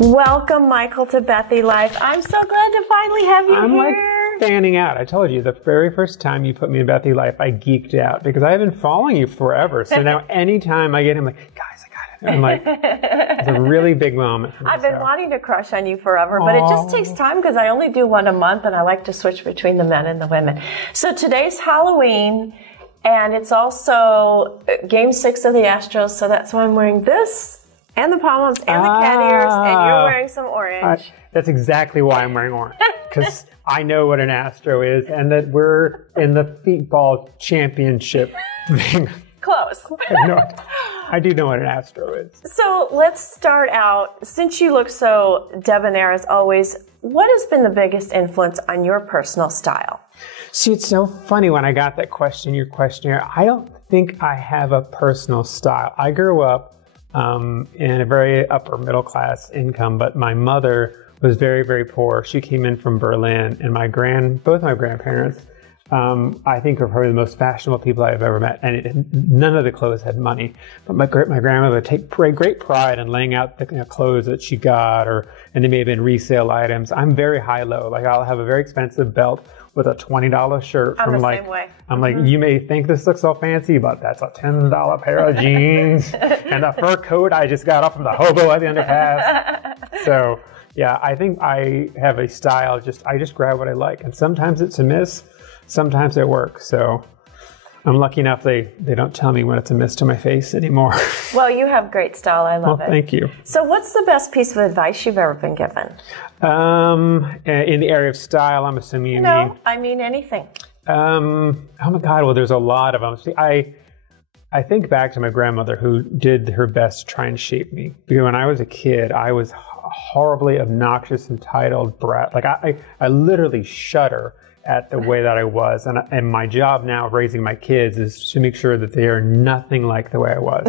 Welcome, Michael, to Bethy Life. I'm so glad to finally have you I'm here. like fanning out. I told you, the very first time you put me in Bethy Life, I geeked out because I have been following you forever. So now anytime I get him, like, guys, I got it. I'm like, it's a really big moment for me. I've been wanting to crush on you forever, but it just takes time because I only do one a month and I like to switch between the men and the women. So today's Halloween, and it's also Game 6 of the Astros, so that's why I'm wearing this. And the pom-poms and the cat ears, and you're wearing some orange. That's exactly why I'm wearing orange, because I know what an Astro is, and that we're in the feetball championship thing. Close. I do know what an Astro is. So let's start out. Since you look so debonair as always, what has been the biggest influence on your personal style? See, it's so funny when I got that question, your questionnaire. I don't think I have a personal style. I grew up in a very upper middle class income, but my mother was very, very poor. She came in from Berlin, and both my grandparents, I think, are probably the most fashionable people I've ever met, and none of the clothes had money. But my grandmother would take great pride in laying out the clothes that she got, and they may have been resale items. I'm very high-low. Like, I'll have a very expensive belt with a $20 shirt I'm from the same way. I'm like, you may think this looks all fancy, but that's a $10 pair of jeans and a fur coat I just got off from the hobo at the underpass. So yeah, I think I have a style. I just grab what I like, and sometimes it's a miss, sometimes it works. So I'm lucky enough they don't tell me when it's a miss to my face anymore. Well, you have great style. I love it. Thank you. So what's the best piece of advice you've ever been given? In the area of style, I'm assuming you mean? I mean anything. Oh my God, well, there's a lot of them. See, I think back to my grandmother, who did her best to try and shape me. Because when I was a kid, I was a horribly obnoxious, entitled brat. Like, I literally shudder at the way that I was. And my job now, raising my kids, is to make sure that they are nothing like the way I was.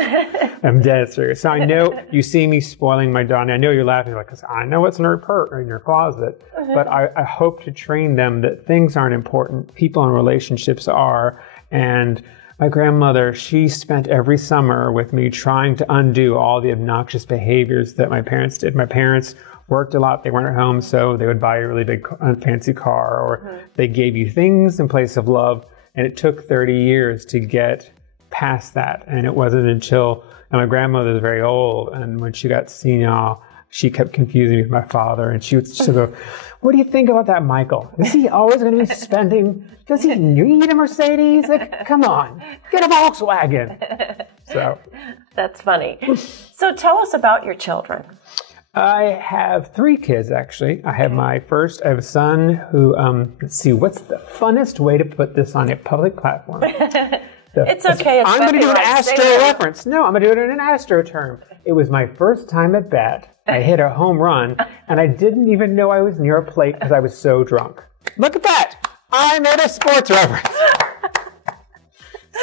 I'm dead serious. So I know you see me spoiling my daughter. I know you're laughing, like, because I know what's in her purse or in your closet. But I hope to train them that things aren't important. People and relationships are. And my grandmother, she spent every summer with me trying to undo all the obnoxious behaviors that my parents did. My parents worked a lot. They weren't at home, so they would buy a really big fancy car, or they gave you things in place of love. And it took 30 years to get past that. And it wasn't until, and my grandmother was very old, and when she got senile, she kept confusing me with my father, and she would go, "What do you think about that, Michael? Is he always going to be spending? Does he need a Mercedes? Like, come on, get a Volkswagen." So that's funny. So tell us about your children. I have 3 kids, actually. I have I have a son who, let's see, what's the funnest way to put this on a public platform? It's okay. I'm going to do an Astro reference. No, I'm going to do it in an Astro term. It was my first time at bat. I hit a home run, and I didn't even know I was near a plate because I was so drunk. Look at that. I made a sports reference.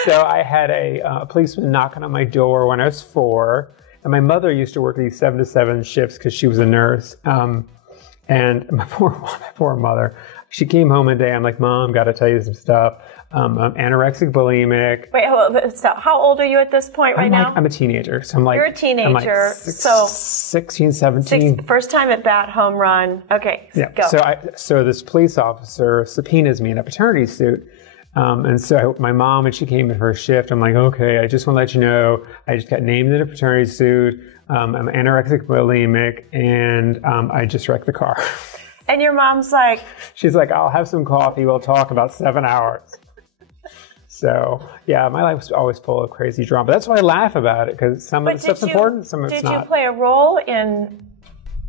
So I had a policeman knocking on my door when I was 4. And my mother used to work these 7 to 7 shifts because she was a nurse. And my poor mother, she came home one day. I'm like, "Mom, got to tell you some stuff. I'm anorexic, bulimic." Wait, stop. How old are you at this point now? I'm a teenager. So I'm like, you're a teenager. I'm like 16, 17. First time at bat, home run. Okay, yeah. go. So this police officer subpoenas me in a paternity suit. And so my mom, when she came in for a shift, I'm like, "Okay, I just want to let you know, I just got named in a paternity suit. I'm anorexic, bulimic, and I just wrecked the car." And your mom's like... She's like, "I'll have some coffee. We'll talk about 7 hours." So, yeah, my life was always full of crazy drama. But that's why I laugh about it, because some of the stuff's important, some of it's not. Did you play a role in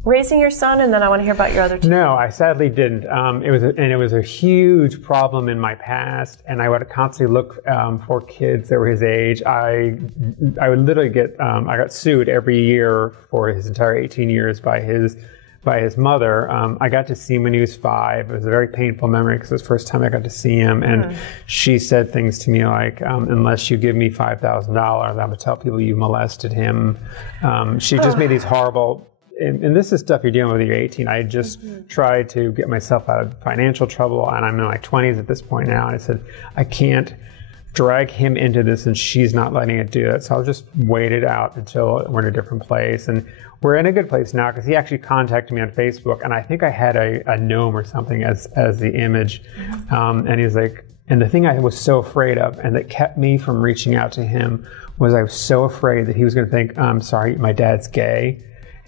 raising your son? And then I want to hear about your other two. No, I sadly didn't. It was a huge problem in my past, and I would constantly look for kids that were his age. I would literally I got sued every year for his entire 18 years by his mother. I got to see him when he was 5. It was a very painful memory because it was the first time I got to see him. And she said things to me like, "Unless you give me $5,000, I'm going to tell people you molested him." She just made these horrible... And this is stuff you're dealing with when you're 18. I just tried to get myself out of financial trouble, and I'm in my 20s at this point now. And I said, I can't drag him into this, and she's not letting it do it. So I'll just wait it out until we're in a different place. And we're in a good place now because he actually contacted me on Facebook, and I think I had a gnome or something as the image. And he's like, and the thing I was so afraid of and that kept me from reaching out to him was I was so afraid that he was going to think, I'm sorry, my dad's gay.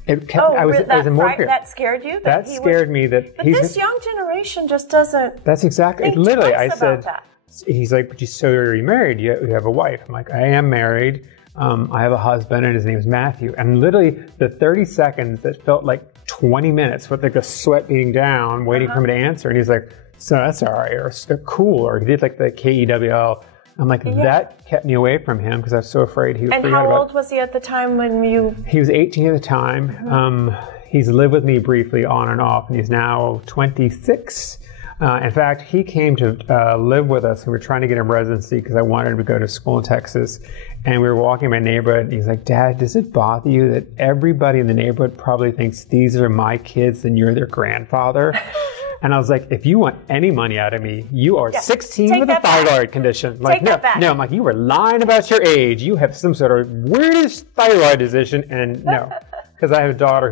It kept, that scared you? That scared me. But this young generation just doesn't. That's exactly. Think literally, I twice said. about that. He's like, but so are you married? You have a wife? I'm like, I am married. I have a husband, and his name is Matthew. And literally, the 30 seconds that felt like 20 minutes with like the sweat beating down, waiting for him to answer, and he's like, so that's all right, or cool, or he did like the KEWL. I'm like, that kept me away from him because I was so afraid he would forget about it. And how old was he at the time when you... He was 18 at the time. He's lived with me briefly on and off, and he's now 26. In fact, he came to live with us, and we were trying to get him residency because I wanted him to go to school in Texas. And we were walking in my neighborhood, and he's like, Dad, does it bother you that everybody in the neighborhood probably thinks these are my kids and you're their grandfather? And I was like, if you want any money out of me, you are 16 with a thyroid condition. Like, no, I'm like, you were lying about your age. You have some sort of weirdest thyroid condition. And no, because I have a daughter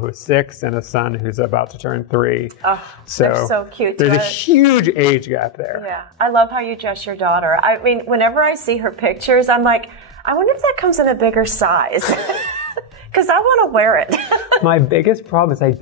who's 6 and a son who's about to turn 3. Oh, they're so cute. There's a huge age gap there. Yeah, I love how you dress your daughter. I mean, whenever I see her pictures, I'm like, I wonder if that comes in a bigger size. Because I want to wear it. My biggest problem is I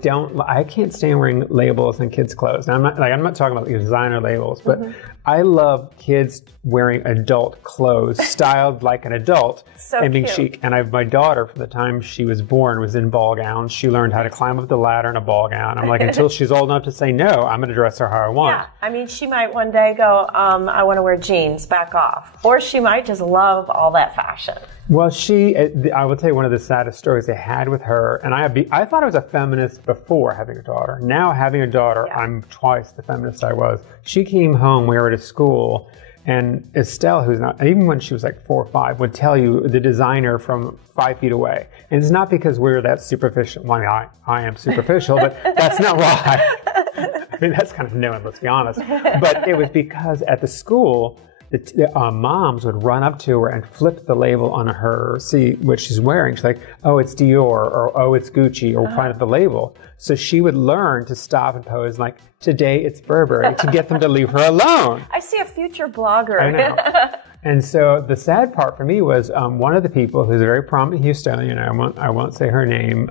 can't stand wearing labels on kids' clothes. Now, I'm not talking about designer labels, but I love kids wearing adult clothes, styled like an adult, and being chic. And my daughter, from the time she was born, was in ball gowns. She learned how to climb up the ladder in a ball gown. I'm like, until she's old enough to say no, I'm going to dress her how I want. Yeah, I mean, she might one day go, I want to wear jeans, back off. Or she might just love all that fashion. Well, I will tell you one of the saddest stories I had with her, and I thought I was a feminist before having a daughter. Now having a daughter, I'm twice the feminist I was. She came home, we were at a school, and Estelle, who's not, even when she was like 4 or 5, would tell you the designer from 5 feet away. And it's not because we're that superficial. Well, I am superficial, but that's not why. I mean, that's kind of known, let's be honest. But it was because at the school, the moms would run up to her and flip the label on her, see what she's wearing. She's like, oh, it's Dior, or oh, it's Gucci, or find out the label. So she would learn to stop and pose like, today it's Burberry, to get them to leave her alone. I see a future blogger. I know. And so the sad part for me was one of the people who's a very prominent Houstonian, I won't say her name,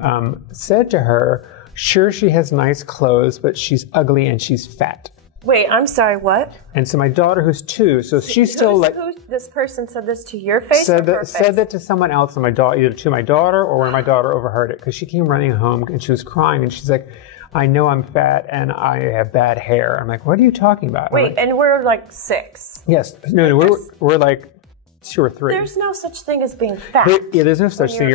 said to her, sure, she has nice clothes, but she's ugly and she's fat. Wait, I'm sorry, what? And so my daughter, who's 2, so she's still like... This person said this to your face said or her face? Said that to someone else, and either to my daughter or when my daughter overheard it, because she came running home and she was crying, and she's like, I know I'm fat and I have bad hair. I'm like, what are you talking about? Wait, and we're like 6. Yes. No, we're like 2 or 3. There's no such thing as being fat. There's no such thing.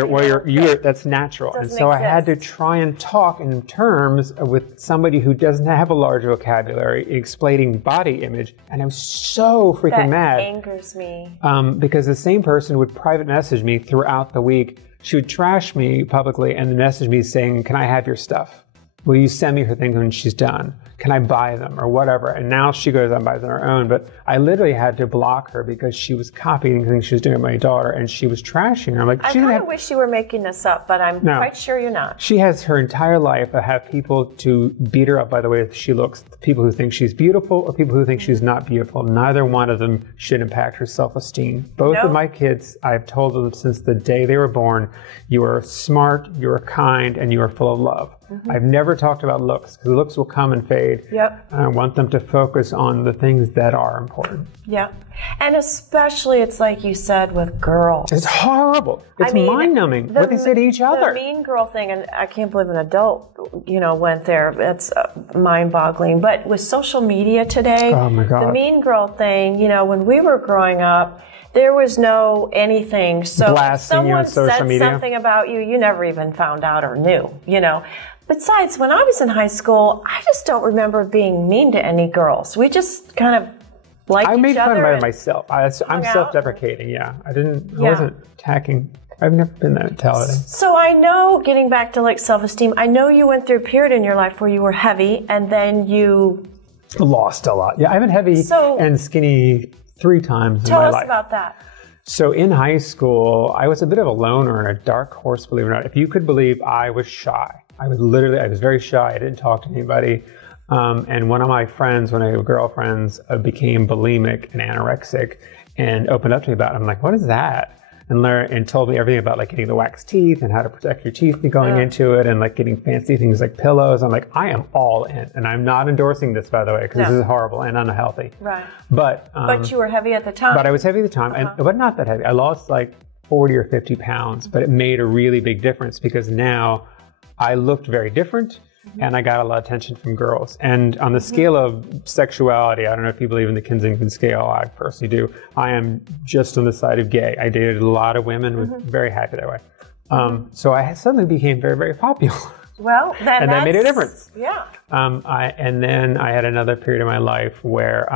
That's natural. And so I had to try and talk in terms with somebody who doesn't have a large vocabulary explaining body image. And I was so freaking mad. That angers me. Because the same person would private message me throughout the week. She would trash me publicly and then message me saying, can I have your stuff? Will you send me her things when she's done? Can I buy them or whatever? And now she goes and buys on her own. But I literally had to block her because she was copying things she was doing with my daughter, and she was trashing her. I'm like, I kind of wish you were making this up, but I'm quite sure you're not. She has her entire life to have people to beat her up by the way she looks. People who think she's beautiful or people who think she's not beautiful. Neither one of them should impact her self-esteem. Both of my kids, I've told them since the day they were born, you are smart, you are kind, and you are full of love. I've never talked about looks because looks will come and fade. Yep. I want them to focus on the things that are important. Yep. And especially, it's like you said, with girls. It's horrible. It's mind-numbing what they say to each other. The mean girl thing, and I can't believe an adult, went there. It's mind-boggling. But with social media today, oh my God, the mean girl thing, when we were growing up, there was no anything. So if someone said something about you, you never even found out or knew, Besides, when I was in high school, I just don't remember being mean to any girls. We just kind of liked each other. I made fun of myself. I'm self-deprecating, I wasn't attacking. I've never been that mentality. So I know, getting back to like self-esteem, I know you went through a period in your life where you were heavy and then you... lost a lot. Yeah, I've been heavy and skinny 3 times in Tell my us life. about that. So in high school, I was a bit of a loner and a dark horse, believe it or not. If you could believe, I was shy. I was very shy. I didn't talk to anybody. And one of my friends, one of my girlfriends, became bulimic and anorexic and opened up to me about it. I'm like, what is that? And told me everything about like getting the wax teeth and how to protect your teeth going into it and like getting fancy things like pillows. I'm like, I am all in. And I'm not endorsing this, by the way, because this is horrible and unhealthy. Right. But you were heavy at the time. But I was heavy at the time, but not that heavy. I lost like 40 or 50 pounds, but it made a really big difference because now I looked very different. And I got a lot of attention from girls. And on the scale of sexuality, I don't know if you believe in the Kensington scale, I personally do. I am just on the side of gay. I dated a lot of women, was very happy that way. So I suddenly became very, very popular. Well, and that made a difference. Yeah. And then I had another period of my life where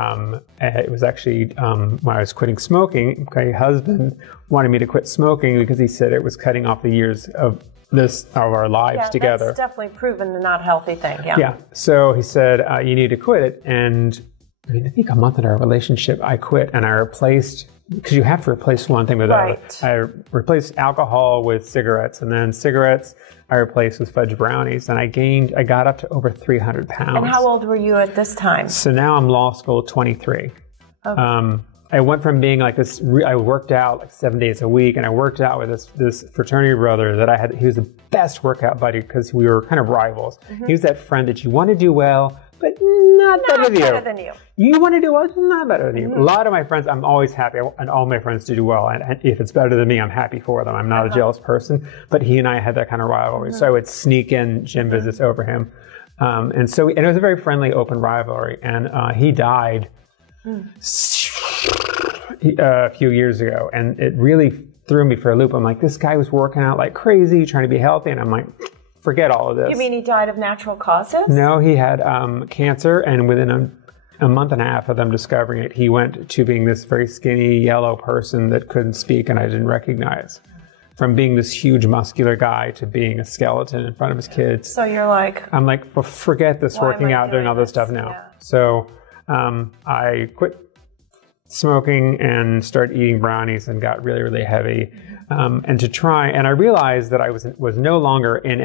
it was actually when I was quitting smoking. My husband wanted me to quit smoking because he said it was cutting off the years of our lives together. That's definitely proven a not healthy thing. Yeah. Yeah. So he said, you need to quit it. And I mean, I think a month into our relationship, I quit and I replaced, because you have to replace one thing with another. I replaced alcohol with cigarettes, and then cigarettes I replaced with fudge brownies. And I got up to over 300 pounds. And how old were you at this time? So now I'm law school 23. Okay. I went from being like this, I worked out like 7 days a week, and I worked out with this fraternity brother that I had. He was the best workout buddy because we were kind of rivals. He was that friend that you want to do well, but not better than you. You want to do well, not better than you. A lot of my friends, I'm always happy, and all my friends do well. And if it's better than me, I'm happy for them. I'm not a jealous person, but he and I had that kind of rivalry. So I would sneak in gym visits over him. And it was a very friendly, open rivalry. And he died a few years ago, and it really threw me for a loop. I'm like, this guy was working out like crazy, trying to be healthy, and I'm like, forget all of this. You mean he died of natural causes? No, he had cancer, and within a month and a half of them discovering it, he went to being this very skinny yellow person that couldn't speak and I didn't recognize. From being this huge muscular guy to being a skeleton in front of his kids. So you're like... I'm like, well, forget this working out, doing all this stuff now. Yeah. So I quit smoking and started eating brownies and got really, really heavy. And I realized that I was no longer in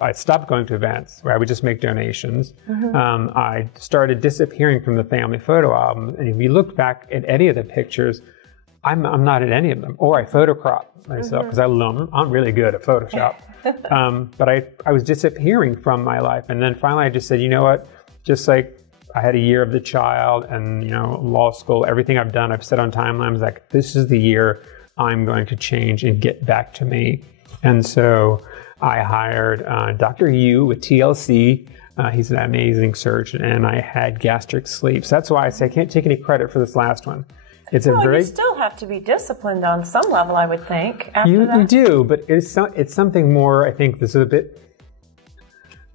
I stopped going to events where I would just make donations. I started disappearing from the family photo album. And if you look back at any of the pictures, I'm not in any of them. Or I photocrop myself because I'm really good at Photoshop. But I was disappearing from my life. And then finally I just said, you know what, just like I had a year of the child and, law school, everything I've done, I've set on timelines like, this is the year I'm going to change and get back to me. And so I hired Dr. Yu with TLC. He's an amazing surgeon, and I had gastric sleeves. That's why I say I can't take any credit for this last one. You still have to be disciplined on some level, I would think. You do, but it's something more. I think this is a bit.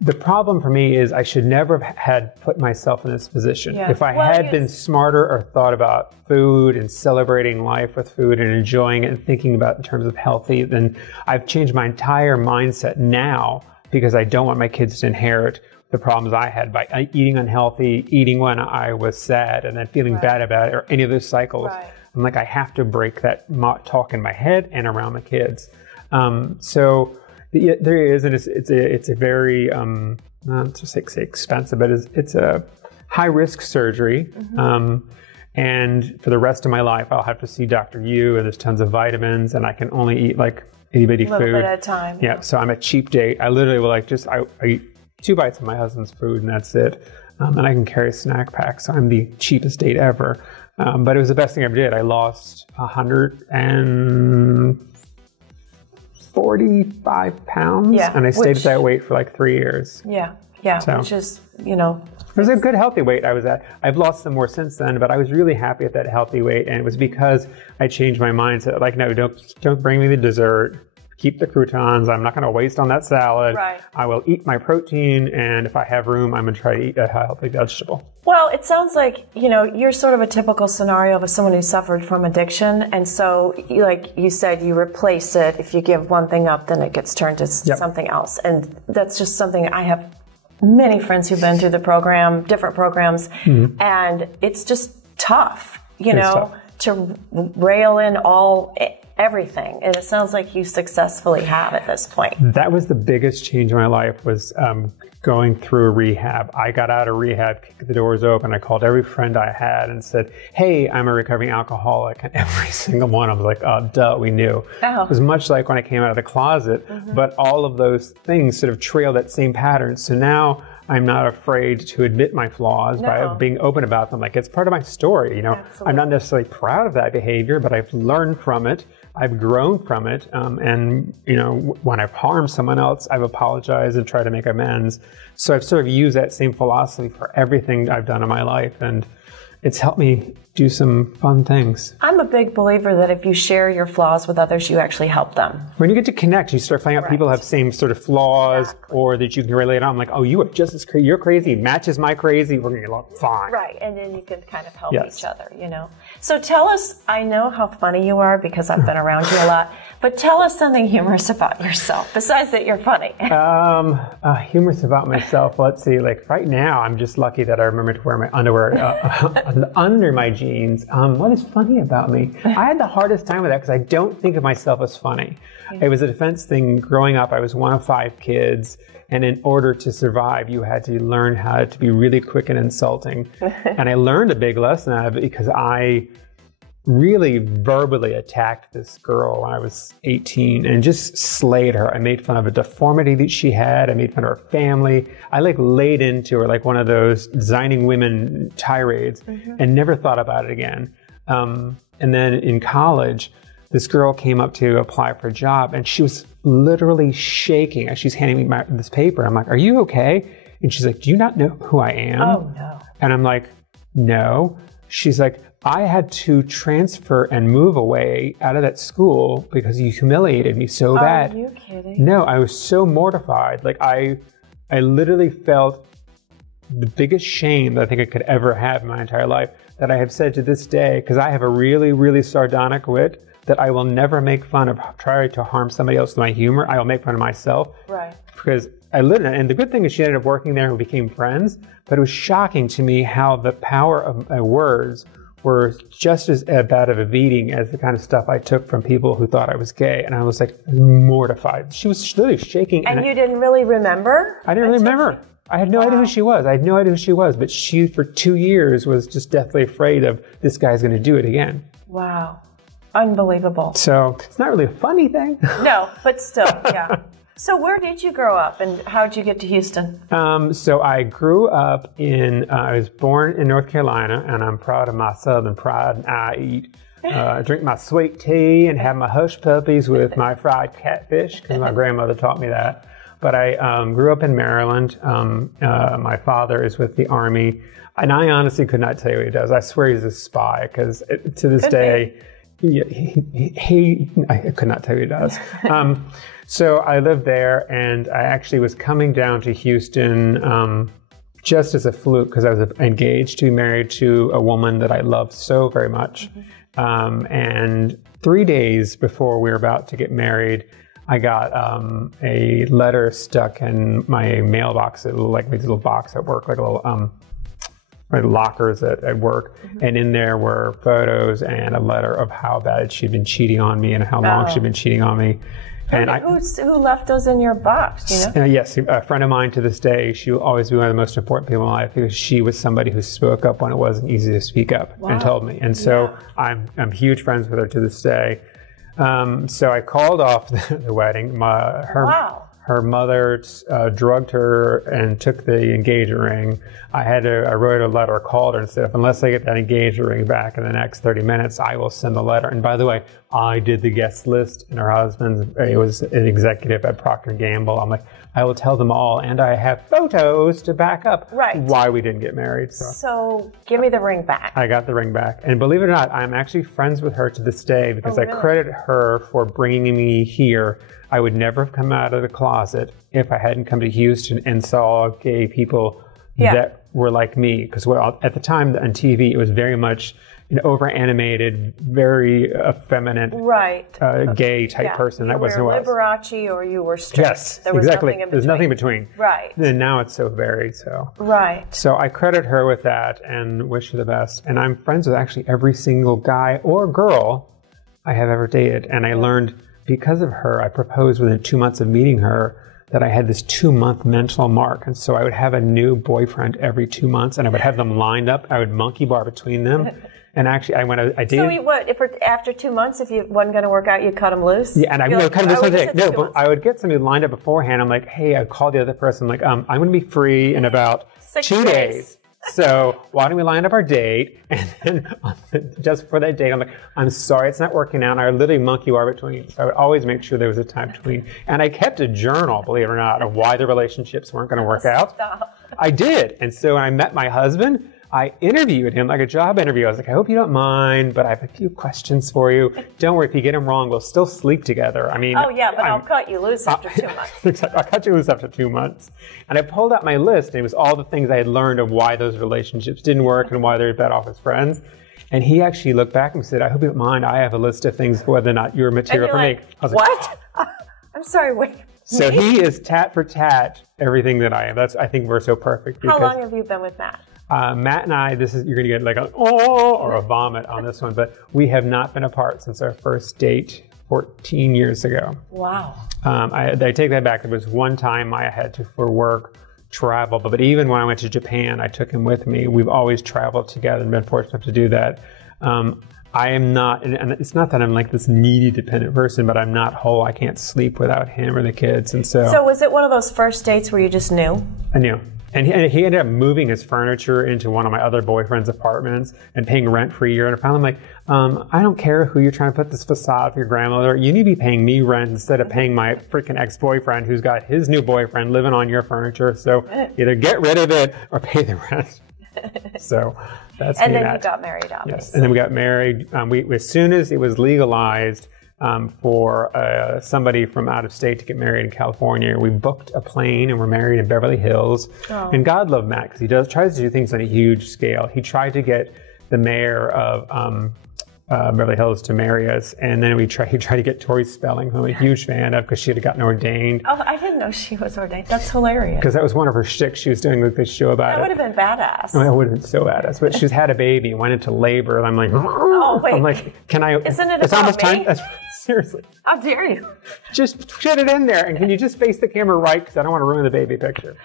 The problem for me is I should never have had put myself in this position. Yeah. If I had been smarter or thought about food and celebrating life with food and enjoying it and thinking about it in terms of healthy, then I've changed my entire mindset now because I don't want my kids to inherit the problems I had by eating unhealthy, eating when I was sad, and then feeling bad about it, or any of those cycles. I'm like, I have to break that talk in my head and around my kids. So there is, and it's a very, not to say expensive, but it's a high risk surgery. And for the rest of my life, I'll have to see Dr. Yu, and there's tons of vitamins, and I can only eat like itty bitty food. A little bit at a time. Yeah, so I'm a cheap date. I literally will I eat 2 bites of my husband's food and that's it. And I can carry a snack pack, so I'm the cheapest date ever. But it was the best thing I ever did. I lost 145 pounds, and I stayed at that weight for like 3 years. Yeah, so, which is, It was a good healthy weight I was at. I've lost some more since then, but I was really happy at that healthy weight, and it was because I changed my mindset. Like, no, don't bring me the dessert. Keep the croutons. I'm not going to waste on that salad. I will eat my protein, and if I have room, I'm going to try to eat a healthy vegetable. Well, it sounds like, you're sort of a typical scenario of someone who suffered from addiction, and so, like you said, you replace it. If you give one thing up, then it gets turned to something else, and that's just something I have many friends who've been through the program, different programs, and it's just tough. to rail in everything, and it sounds like you successfully have at this point. That was the biggest change in my life, was going through a rehab. I got out of rehab, kicked the doors open. I called every friend I had and said, hey, I'm a recovering alcoholic. And every single one, I was like, oh, duh, we knew. Oh. It was much like when I came out of the closet, but all of those things sort of trail that same pattern. So now I'm not afraid to admit my flaws by being open about them. Like, it's part of my story, you know. Absolutely. I'm not necessarily proud of that behavior, but I've learned from it. I've grown from it. And, you know, when I've harmed someone else, I've apologized and tried to make amends. So I've sort of used that same philosophy for everything I've done in my life. And it's helped me do some fun things. I'm a big believer that if you share your flaws with others, you actually help them. When you get to connect, you start finding out people have same sort of flaws, or that you can relate on. Like, oh, you are just as crazy. You're crazy. Matches my crazy. We're going to get along fine. Right. And then you can kind of help each other, you know. So tell us, I know how funny you are because I've been around you a lot, but tell us something humorous about yourself, besides that you're funny. Humorous about myself. Let's see. Like, right now, I'm just lucky that I remember to wear my underwear under my jeans. What is funny about me? I had the hardest time with that because I don't think of myself as funny. It was a defense thing. Growing up, I was one of 5 kids, and in order to survive, you had to learn how to be really quick and insulting. And I learned a big lesson out of it because I really verbally attacked this girl when I was 18 and just slayed her. I made fun of a deformity that she had. I made fun of her family. I like laid into her like one of those designing women tirades and never thought about it again. And then in college, this girl came up to apply for a job and she was literally shaking as she's handing me this paper. I'm like, are you okay? And she's like, do you not know who I am? Oh, no. And I'm like, no. She's like, I had to transfer and move away out of that school because you humiliated me so bad. Are you kidding? No, I was so mortified. Like, I literally felt the biggest shame that I think I could ever have in my entire life, that I have said to this day, because I have a really, really sardonic wit, that I will never make fun of trying to harm somebody else with my humor. I will make fun of myself. Right. Because I lived in it. And the good thing is she ended up working there and we became friends. But it was shocking to me how the power of my words were just as bad of a beating as the kind of stuff I took from people who thought I was gay. And I was like mortified. She was literally shaking. And you didn't really remember? I didn't really remember. I had no idea who she was. I had no idea who she was. But she, for 2 years, was just deathly afraid of this guy's going to do it again. Wow. Unbelievable. So it's not really a funny thing. No, but still, yeah. So where did you grow up and how did you get to Houston? So I grew up I was born in North Carolina, and I'm proud of my Southern pride. And I drink my sweet tea and have my hush puppies with my fried catfish because my grandmother taught me that. But I grew up in Maryland. My father is with the Army, and I honestly could not tell you what he does. I swear he's a spy because to this day, I could not tell you what he does. So I lived there, and I actually was coming down to Houston just as a fluke because I was engaged to be married to a woman that I loved so very much. And 3 days before we were about to get married, I got a letter stuck in my mailbox, like these little box at work, like a little lockers at work, and in there were photos and a letter of how bad she'd been cheating on me and how long she'd been cheating on me. And who left those in your box, do you know? Yes, a friend of mine to this day. She will always be one of the most important people in my life because she was somebody who spoke up when it wasn't easy to speak up and told me. And so I'm huge friends with her to this day. So I called off the wedding. Her mother drugged her and took the engagement ring. I wrote a letter, called her and said, unless I get that engagement ring back in the next 30 minutes, I will send the letter. And by the way, I did the guest list, and her husband, he was an executive at Procter & Gamble. I'm like, I will tell them all, and I have photos to back up why we didn't get married. So give me the ring back. I got the ring back. And believe it or not, I'm actually friends with her to this day because I credit her for bringing me here. I would never have come out of the closet if I hadn't come to Houston and saw gay people that were like me. Because at the time on TV, it was very much, over-animated, very effeminate, gay type person. That wasn't who I was. You were Liberace or you were strict. Yes, there was exactly. Nothing in between. There's nothing in between. Right. And now it's so varied. So. Right. So I credit her with that and wish her the best. And I'm friends with actually every single guy or girl I have ever dated. And I learned because of her, I proposed within 2 months of meeting her, that I had this 2-month mental mark. And so I would have a new boyfriend every 2 months and I would have them lined up. I would monkey bar between them. And actually, I dated. So what, after 2 months, if you wasn't going to work out, you cut them loose? Yeah, and I would cut them loose one day. No, but I would get somebody lined up beforehand. I'm like, hey, I'd call the other person. I'm like, I'm going to be free in about 2 days. So why don't we line up our date? And then just for that date, I'm like, I'm sorry, it's not working out. And I would literally monkey bar between. So I would always make sure there was a time between. And I kept a journal, believe it or not, of why the relationships weren't going to work out. Stop. I did. And so when I met my husband, I interviewed him like a job interview. I was like, I hope you don't mind, but I have a few questions for you. Don't worry, if you get them wrong, we'll still sleep together. I mean, oh yeah, but I'll cut you loose after 2 months. Exactly. I'll cut you loose after 2 months. And I pulled out my list, and it was all the things I had learned of why those relationships didn't work and why they were better off as friends. And he actually looked back and said, I hope you don't mind. I have a list of things whether or not you're material for me. I was what? Like, I'm sorry, wait. So he is tat for tat everything that I am. I think we're so perfect. How long have you been with Matt? Matt and I, you're going to get like a oh or a vomit on this one, but we have not been apart since our first date 14 years ago. Wow. I take that back. There was one time I had to, for work, travel, but even when I went to Japan, I took him with me. We've always traveled together and been fortunate enough to do that. I am not, and it's not that I'm like this needy, dependent person, but I'm not whole. I can't sleep without him or the kids, and so. So was it one of those first dates where you just knew? I knew. And he ended up moving his furniture into one of my other boyfriend's apartments and paying rent for a year. And I finally, I'm like, I don't care who you're trying to put this facade for your grandmother. You need to be paying me rent instead of paying my freaking ex-boyfriend who's got his new boyfriend living on your furniture. So either get rid of it or pay the rent. So that's and then you got married, obviously. Yes, and then we got married. As soon as it was legalized for somebody from out of state to get married in California, we booked a plane and we're married in Beverly Hills. Oh. And God loved Matt because he tries to do things on a huge scale. He tried to get the mayor of Beverly Hills to marry us, and then he tried to get Tori Spelling, who I'm a huge fan of because she had gotten ordained. Oh, I didn't know she was ordained. That's hilarious. Because that was one of her shticks. She was doing like this show about that would have been badass. That would have been so badass. But she's had a baby and went into labor, and I'm like, oh wait, I'm like, can I? Isn't it it's almost time. Seriously. How dare you? Just fit it in there, and can you just face the camera right? Because I don't want to ruin the baby picture.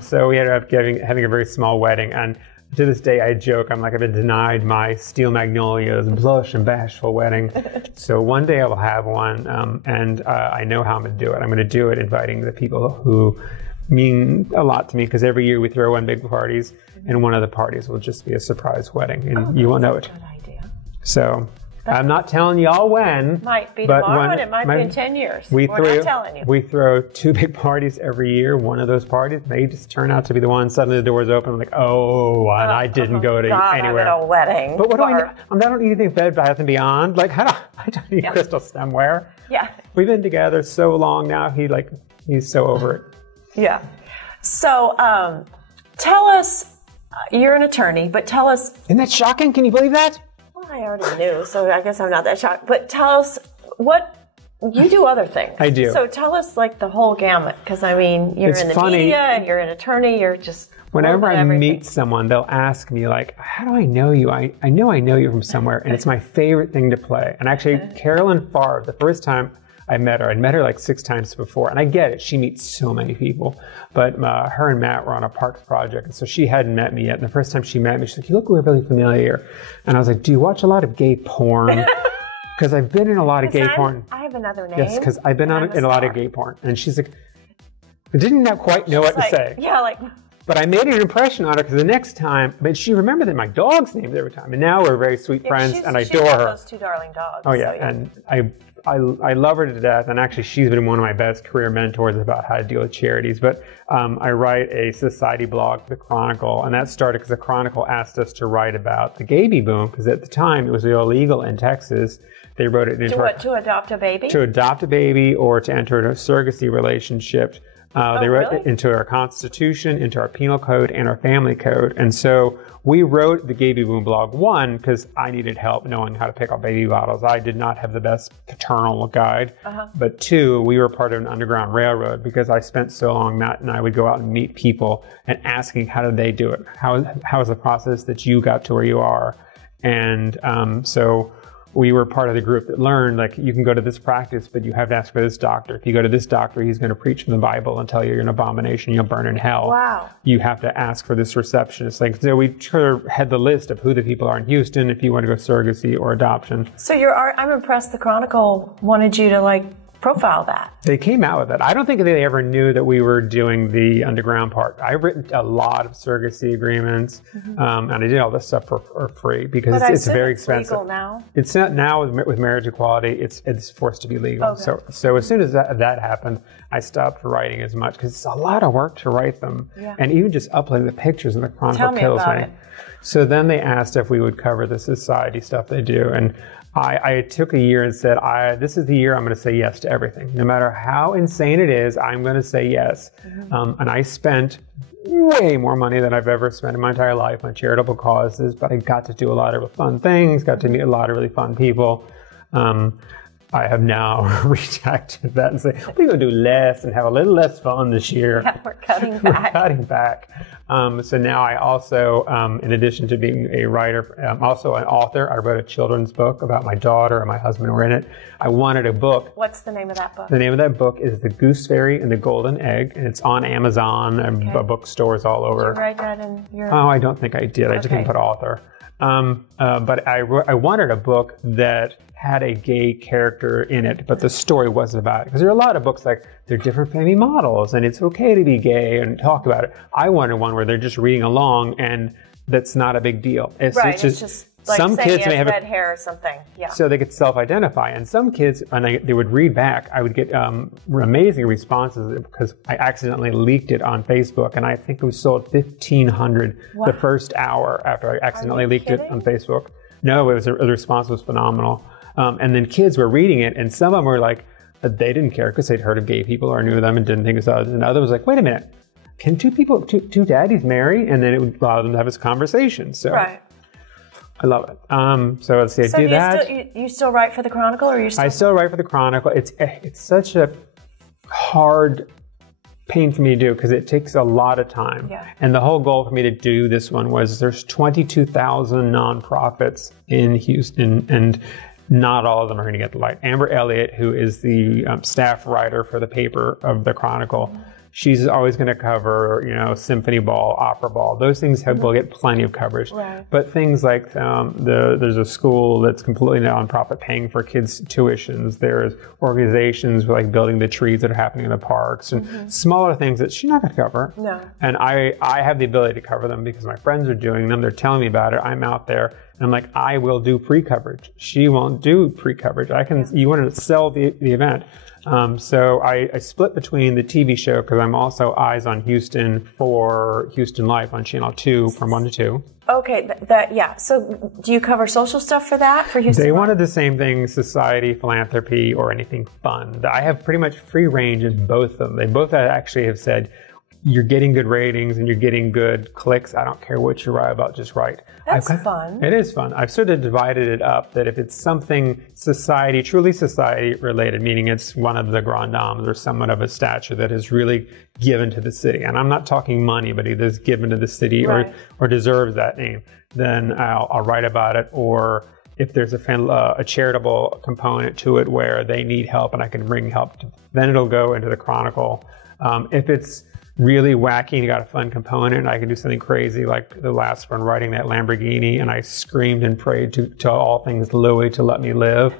So we ended up having a very small wedding, and to this day, I joke, I'm like, I've been denied my Steel Magnolias, blush and bashful wedding. So one day I will have one, and I know how I'm going to do it. I'm going to do it inviting the people who mean a lot to me, because every year we throw one big parties, and one of the parties will just be a surprise wedding, and you won't know it. Good idea. So I'm not telling y'all when. Might be tomorrow, and it might be in 10 years. We're not telling you. We throw 2 big parties every year. One of those parties may just turn out to be the one. Suddenly the doors open. I'm like, and I didn't go to anywhere. I'm at a wedding. But what do I need? I don't need anything Bed Bath & Beyond. Like, I don't need crystal stemware. Yeah. We've been together so long now. He's so over it. Yeah. So tell us, you're an attorney, but tell us. Isn't that shocking? Can you believe that? I already knew, so I guess I'm not that shocked. But tell us you do other things. I do. So tell us like the whole gamut, because I mean, you're in the media and you're an attorney. You're just whenever I meet someone, they'll ask me like, "How do I know you? I know you from somewhere," and it's my favorite thing to play. And actually, Carolyn Favre, the first time I'd met her like 6 times before, and I get it. She meets so many people, but her and Matt were on a parks project, and so she hadn't met me yet. And the first time she met me, she's like, "You look really familiar," and I was like, "Do you watch a lot of gay porn?" Because I've been in a lot of gay porn. I have another name. Yes, because I've been in a lot of gay porn, and she's like, I didn't quite know what to say. Yeah, like. But I made an impression on her because the next time, but she remembered that my dog's name every time, and now we're very sweet friends, and I adore her. Those 2 darling dogs. Oh yeah, and I love her to death, and actually she's been one of my best career mentors about how to deal with charities. But I write a society blog for the Chronicle, and that started because the Chronicle asked us to write about the baby boom, because at the time it was illegal in Texas. They wrote it into to adopt a baby? To adopt a baby or to enter a surrogacy relationship They wrote it into our Constitution, into our Penal Code, and our Family Code. And so we wrote the Baby Boom blog, one, because I needed help knowing how to pick up baby bottles. I did not have the best paternal guide. But two, we were part of an underground railroad because I spent so long, Matt and I would go out and meet people and asking how did they do it? How is the process that you got to where you are? And so we were part of the group that learned, like, you can go to this practice, but you have to ask for this doctor. If you go to this doctor, he's going to preach from the Bible and tell you you're an abomination, you'll burn in hell. Wow. You have to ask for this receptionist. Like, so we sort of had the list of who the people are in Houston if you want to go surrogacy or adoption. So I'm impressed the Chronicle wanted you to, like, profile that. They came out with it. I don't think they ever knew that we were doing the underground part. I've written a lot of surrogacy agreements, and I did all this stuff for free because it's very expensive. Legal now? It's not now with marriage equality. It's forced to be legal. Okay. So as soon as that happened, I stopped writing as much because it's a lot of work to write them, and even just uploading the pictures in the Chronicle kills me. So then they asked if we would cover the society stuff they do, and I took a year and said, this is the year I'm going to say yes to everything. No matter how insane it is, I'm going to say yes. And I spent way more money than I've ever spent in my entire life on charitable causes, but I got to do a lot of fun things, got to meet a lot of really fun people. I have now retracted that and say, we're going to do less and have a little less fun this year. Yeah, we're cutting back. We're cutting back. So now I also, in addition to being a writer, I'm also an author. I wrote a children's book about my daughter and my husband were in it. I wanted a book. What's the name of that book? The name of that book is The Goose Fairy and the Golden Egg, and it's on Amazon and bookstores all over. Did you write that in your... Oh, I don't think I did. I just didn't put author. But I wanted a book that had a gay character in it, but the story wasn't about it. Because there are a lot of books like, they're different family models, and it's okay to be gay and talk about it. I wanted one where they're just reading along, and that's not a big deal. It's just like some kids may have red hair or something. Yeah. So they could self-identify. And some kids, when they would read back, I would get amazing responses because I accidentally leaked it on Facebook, and I think it was sold 1,500 the first hour after I accidentally leaked it on Facebook. No, the response was phenomenal. And then kids were reading it, and some of them were like, they didn't care because they'd heard of gay people or knew them and didn't think it was others. And others was like, wait a minute, can two daddies marry? And then it would allow them to have this conversation. So I love it. So let's see, I do that. You still write for the Chronicle, or I still write for the Chronicle. It's such a hard pain for me to do because it takes a lot of time. Yeah. And the whole goal for me to do this one was there's 22,000 nonprofits in Houston, and not all of them are going to get the light. Amber Elliott, who is the staff writer for the paper of the Chronicle, she's always going to cover, Symphony Ball, Opera Ball. Those things will get plenty of coverage. Right. But things like there's a school that's completely nonprofit paying for kids' tuitions. There's organizations like building the trees that are happening in the parks and smaller things that she's not going to cover. No. And I have the ability to cover them because my friends are doing them. They're telling me about it. I'm out there. And I'm like, I will do pre-coverage. She won't do pre-coverage. You want to sell the event. So I split between the TV show because I'm also Eyes on Houston for Houston Life on Channel 2 from 1 to 2. Okay, So do you cover social stuff for that, for Houston They Life? wanted the same thing, society, philanthropy, or anything fun. I have pretty much free range in both of them. They both actually have said, you're getting good ratings and you're getting good clicks. I don't care what you write about, just write. That's fun. It is fun. I've sort of divided it up that if it's something truly society related, meaning it's one of the grand dames or someone of a stature that is really given to the city, and I'm not talking money, but either is given to the city or deserves that name, then I'll write about it. Or if there's a charitable component to it where they need help and I can bring help, then it'll go into the Chronicle. If it's really wacky and you got a fun component, I can do something crazy like the last one, riding that Lamborghini, and I screamed and prayed to all things Louis to let me live.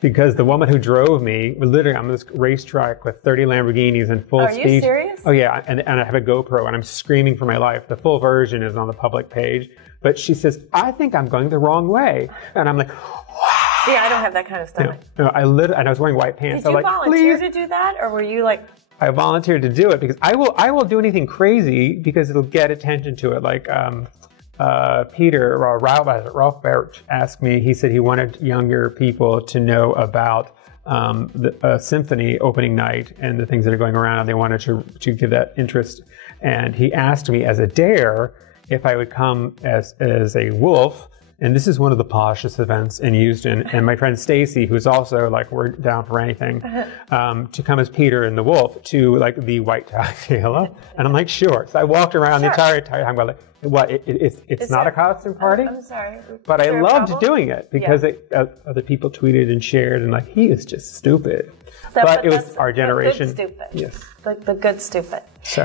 Because the woman who drove me, literally on this racetrack with 30 Lamborghinis in full speed. Are you serious? Oh yeah, and I have a GoPro and I'm screaming for my life. The full version is on the public page. But she says, I think I'm going the wrong way. And I'm like, wow. See, I don't have that kind of stomach. No, and I was wearing white pants. Did you volunteer to do that, or were you like... I volunteered to do it because I will do anything crazy because it'll get attention to it. Like Ralph Birch asked me, he said he wanted younger people to know about a symphony opening night and the things that are going around, and they wanted to give that interest. And he asked me as a dare if I would come as a wolf. And this is one of the poshest events in Houston. And my friend Stacy, who's also like, we're down for anything, to come as Peter and the Wolf to like the White Tie Gala. And I'm like, sure. So I walked around the entire time. I'm like, what? It's not a costume party? I'm sorry. But I loved doing it because other people tweeted and shared and like, he is just stupid. But it was our generation. The good stupid. Yes. The good stupid.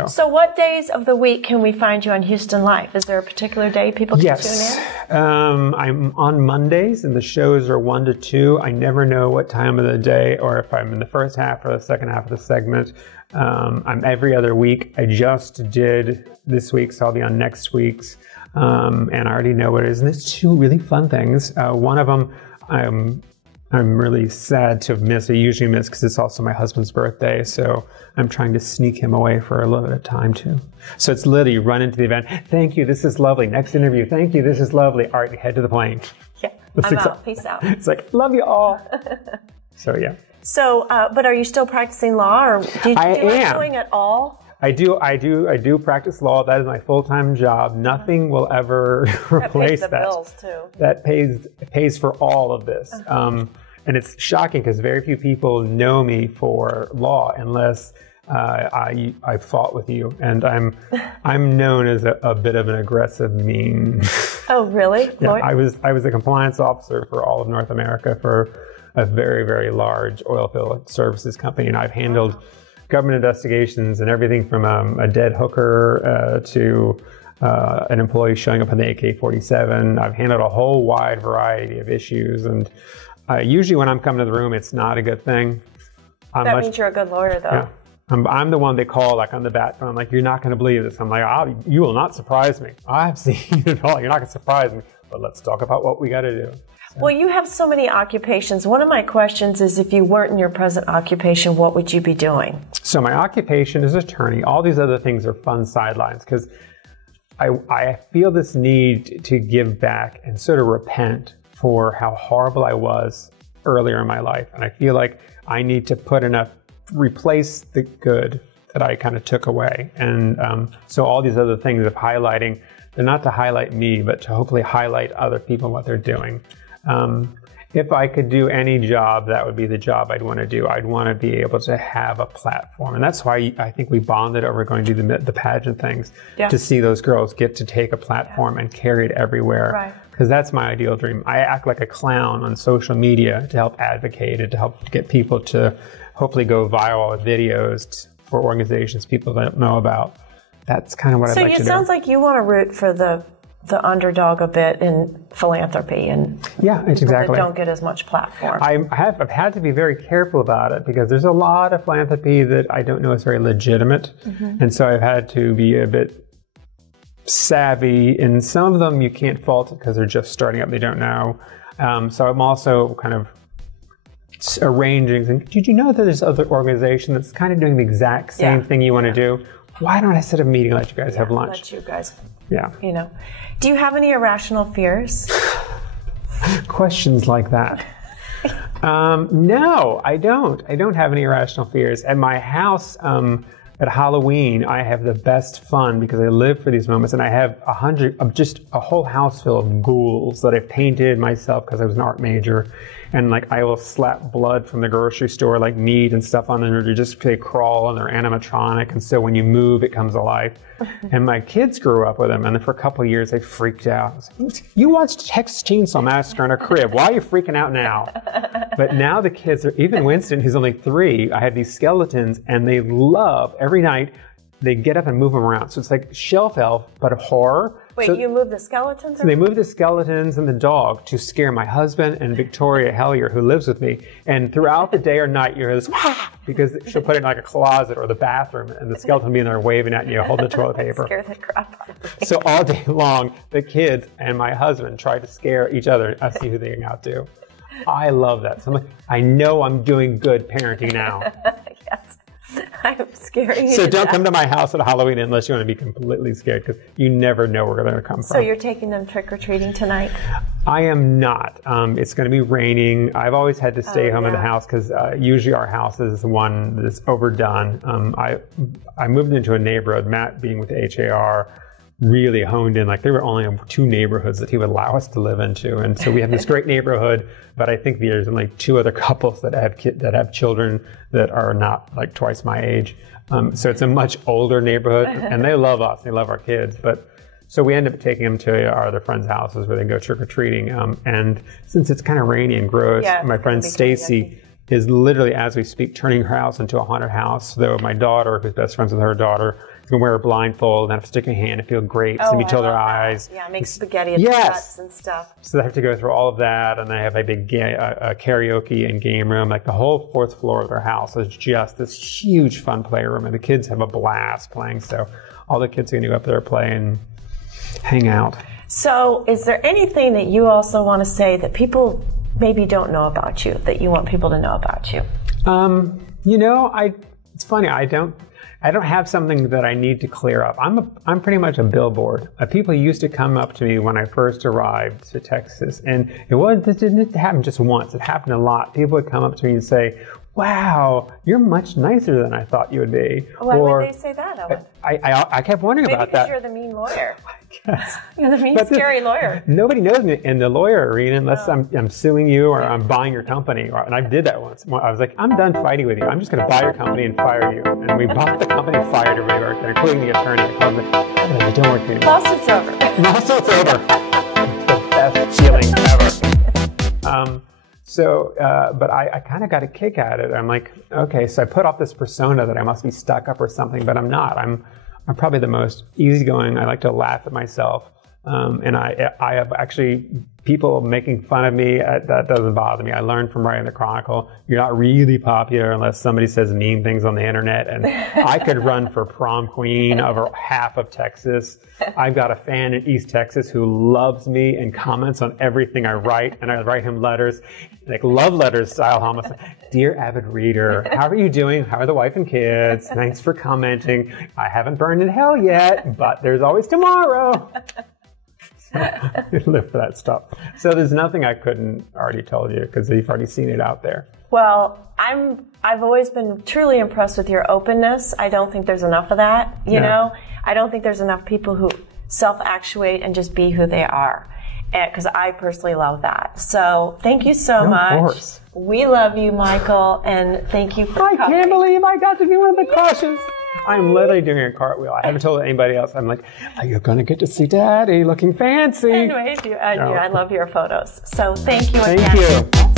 So what days of the week can we find you on Houston Life? Is there a particular day people can tune in? I'm on Mondays, and the shows are 1 to 2. I never know what time of the day or if I'm in the first half or the second half of the segment. I'm every other week. I just did this week, so I'll be on next week's. And I already know what it is. And there's 2 really fun things. One of them I'm really sad to miss. I usually miss because it's also my husband's birthday, so I'm trying to sneak him away for a little bit of time too. So it's literally run into the event. Thank you, this is lovely. Next interview. Thank you, this is lovely. All right, head to the plane. Yeah, I'm out. Peace out. It's like, love you all. So yeah. So, but are you still practicing law, or do you like doing it all? I do practice law. That is my full-time job. Nothing will ever replace that. That pays the bills too. That pays for all of this. And it's shocking because very few people know me for law unless I fought with you, and I'm known as a bit of an aggressive, mean. Oh, really? Yeah, I was a compliance officer for all of North America for a very, very large oil field services company, and I've handled government investigations and everything from a dead hooker to an employee showing up in the AK-47. I've handled a whole wide variety of issues, and usually when I'm coming to the room, it's not a good thing. That means you're a good lawyer, though. Yeah. I'm the one they call like on the bat phone. I'm like, you're not going to believe this. I'm like, you will not surprise me. I've seen it all. You're not going to surprise me. But let's talk about what we got to do. So. Well, you have so many occupations. One of my questions is, if you weren't in your present occupation, what would you be doing? So my occupation is attorney. All these other things are fun sidelines because I feel this need to give back and sort of repent for how horrible I was earlier in my life. And I feel like I need to replace the good that I kind of took away. And so all these other things of highlighting, they're not to highlight me, but to hopefully highlight other people, what they're doing. If I could do any job, that would be the job I'd want to do. I'd want to be able to have a platform. And that's why I think we bonded over going to do the pageant things, to see those girls get to take a platform and carry it everywhere. Right. Because that's my ideal dream. I act like a clown on social media to help advocate and to help get people to hopefully go viral with videos for organizations people don't know about. That's kind of what I'd like to do. So it sounds like you want to root for the underdog a bit in philanthropy and it's exactly. that don't get as much platform. I've had to be very careful about it because there's a lot of philanthropy that I don't know is very legitimate. And so I've had to be a bit savvy. And some of them you can't fault it because they're just starting up, they don't know. So I'm also kind of arranging. And did you know that there's other organization that's kind of doing the exact same thing you want to do? Why don't I set a meeting and let you guys have lunch? Let you guys, you know. Do you have any irrational fears? Questions like that. No, I don't. I don't have any irrational fears. At my house, at Halloween, I have the best fun because I live for these moments, and I have just a whole house full of ghouls that I've painted myself because I was an art major. And like I will slap blood from the grocery store, like meat and stuff on them, or just they crawl and they're animatronic. And so when you move, it comes alive. And my kids grew up with them, and then for a couple of years they freaked out. I was like, you watched Texas Chainsaw Massacre in a crib. Why are you freaking out now? But now the kids are, even Winston, who's only 3, I have these skeletons, and they love every night. They get up and move them around. So it's like Shelf Elf, but of horror. Wait, so you move the skeletons? They move the skeletons and the dog to scare my husband and Victoria Hellier, who lives with me. And throughout the day or night, you hear this, wah! Because she'll put it in like a closet or the bathroom, and the skeleton will be in there waving at you, holding the toilet paper. Scare the crap out of me. So all day long, the kids and my husband try to scare each other. I see who they can outdo. I love that. So I know I'm doing good parenting now. Yes. I'm scaring you. So to don't death. come to my house at Halloween unless you want to be completely scared, because you never know where they're going to come So from. you're taking them trick-or-treating tonight? I am not. It's going to be raining. I've always had to stay home in the house because usually our house is one that's overdone. I moved into a neighborhood, Matt being with HAR, really honed in. Like, there were only 2 neighborhoods that he would allow us to live into, and so we have this great neighborhood. But I think there's only 2 other couples that have children that are not like twice my age. So it's a much older neighborhood, and they love us. They love our kids, but. So we end up taking them to our other friends' houses where they go trick-or-treating. And since it's kind of rainy and gross, my friend Stacy is literally, as we speak, turning her house into a haunted house. So my daughter, who's best friends with her daughter, is going to wear a blindfold and have to stick her hand and feel grapes and be told their eyes. Yeah, make spaghetti and nuts and stuff. So they have to go through all of that, and they have a big karaoke and game room. Like, the whole 4th floor of their house is just this huge fun playroom, and the kids have a blast playing. So all the kids are going to go up there and play and hang out. So is there anything that you also want to say that people maybe don't know about you, that you want people to know about you? It's funny. I don't have something that I need to clear up. I'm pretty much a billboard. People used to come up to me when I first arrived to Texas, and this didn't happen just once. It happened a lot. People would come up to me and say, "Wow, you're much nicer than I thought you would be." Why would they say that, Owen? I kept wondering about that. Maybe because you're the mean lawyer. Yes. You're the mean, scary lawyer. Nobody knows me in the lawyer arena unless I'm suing you or I'm buying your company. And I did that once. I was like, I'm done fighting with you. I'm just going to buy your company and fire you. And we bought the company, fired everybody worked there, including the attorney. I called him, "Oh, you don't work anymore." Lawsuit's over. Lawsuit's over. It's the best feeling ever. But I kind of got a kick at it. I'm like, okay, so I put off this persona that I must be stuck up or something, but I'm not. I'm probably the most easygoing. I like to laugh at myself. And I have actually people making fun of me. That doesn't bother me. I learned from writing the Chronicle. You're not really popular unless somebody says mean things on the internet. And I could run for prom queen over half of Texas. I've got a fan in East Texas who loves me and comments on everything I write. And I write him letters, like love letters style homicide. "Dear avid reader, how are you doing? How are the wife and kids? Thanks for commenting. I haven't burned in hell yet, but there's always tomorrow." I live for that stuff. So there's nothing I couldn't already told you because you've already seen it out there. Well, I've always been truly impressed with your openness. I don't think there's enough of that, you know? I don't think there's enough people who self-actuate and just be who they are. Because I personally love that. So thank you so much. Of course. We love you, Michael, and thank you for coming. I can't believe I got to be one of the cautious. I'm literally doing a cartwheel. I haven't told anybody else. I'm like, "You're going to get to see Daddy looking fancy." Anyway, I love your photos. So thank you again. Thank you.